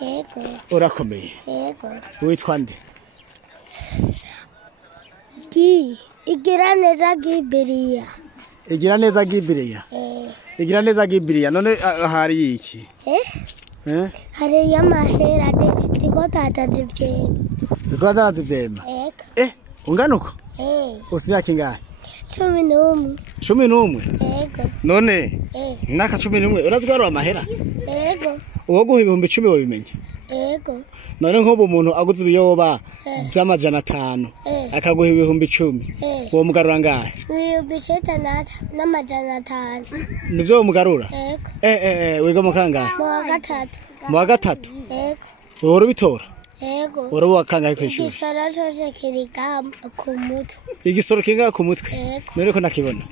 Yego. Urakomeye. Yego. Witwa nde? Igira neza Giberia. Igira neza Giberia. Igira neza Giberia. None hari iki? Hari y'amahera ndiko tataje ivyema. Ndiko tataje ivyema. Yego. Ungana uko? Usinya kingahe? 11. 11? Yego. None? Naka 11 urazwarwa amahera? Yego. Uwo guha ibihumbi 10 wobimenye? Yego. None nk'ubu umuntu aguze ibiyoba by'amajana 5 akaguha ibihumbi 10 uwo mugarura ngahe? Bisheta n'amajana 5. Nivyo wo mugarura? Yego. Wiga mu kangahe? Mu wa gatatu? Yego. Uhora ubitora? Yego. Uhora uwa kangahe kw'ishuri? Igisoro cose kiriga ku mutwe. Igisoro kingahe ku mutwe? Yego. None ko nakibona?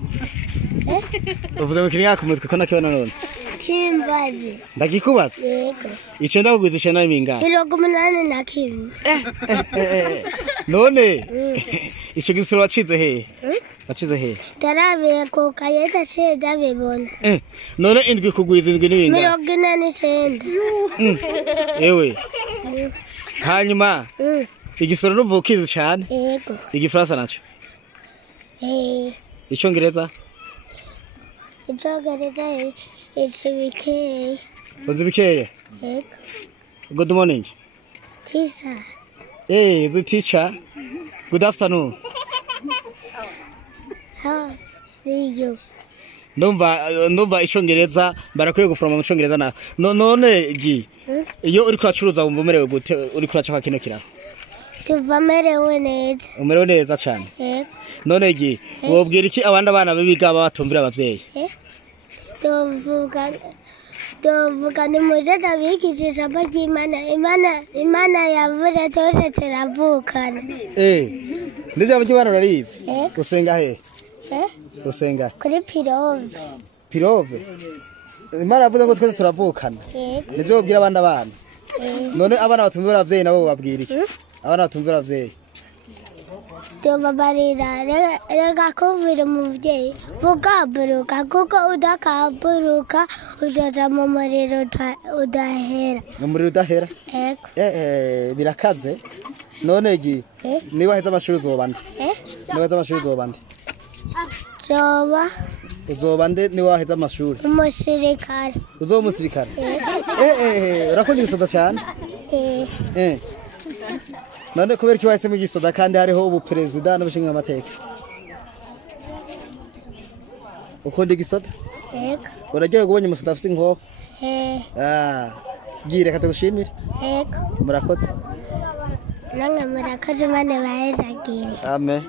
Uvuze ngo kingahe ku mutwe ko nakibona none? Kimbaze. Ndagikubaza? Yego. Ico ndakugwiza icenda n'ibingahe? 81. None ico gisoro wacize hehe? Wacize hehe? Tarabe ko kayeta seda bibona. None indwi kugwiza indwi n'ibingahe? 49. Ewe. Hanyuma igisoro n'uvuga ukizi cyane? Yego. Igifaransa naco? Icongereza? Icongereza bikeye. Uzi bikeye? Yego. Good morning. Teacher. The teacher. Good afternoon. How are you? Ndumva icongereza barakwiye gufurama mu congereza na. None gi. Iyo uri kwacuruza wumva umerewe gute uri kuraca kino kiraro? Tuva merewe neza. Umerewe neza cyane. Yego. None gi wobwira iki abandi abana bibiga batumvira abavyeyi? Tuvuga ni muze tabikijije Imana yavuze twese turavukana. Nijambo cy'Imana urarizi? Usenga he? Usenga kuri Pirove. Pirove? Imana yavuze ngo twese turavukana. Nivyo wobwira abandi abana? None abana batumvira abavyeyi nabo babwira iki? Abana batumvira abavyeyi tubabarira rega kuvira umuvyeyi vugaburuka kuko udakaburuka ujoja mu muriro udahera. Mu muriro udahera? Yego. Birakaze. None gi niba heza amashuri uzobande? Niba heza amashuri uzobande? Uzobande niba heza amashuri? Umusirikare. Uzoba umusirikare? Urakunda igisoda cyane? None kubera iki wahise mu gisoda kandi hariho ubu perezida n'ubushinga amateka? Ukunda igisoda? Yego. Uraryoye kubonye umusoda afite inkoho? Bwire katagushimire? Yego. Murakoze. Namwe murakoze Imana bahezagire. Amen.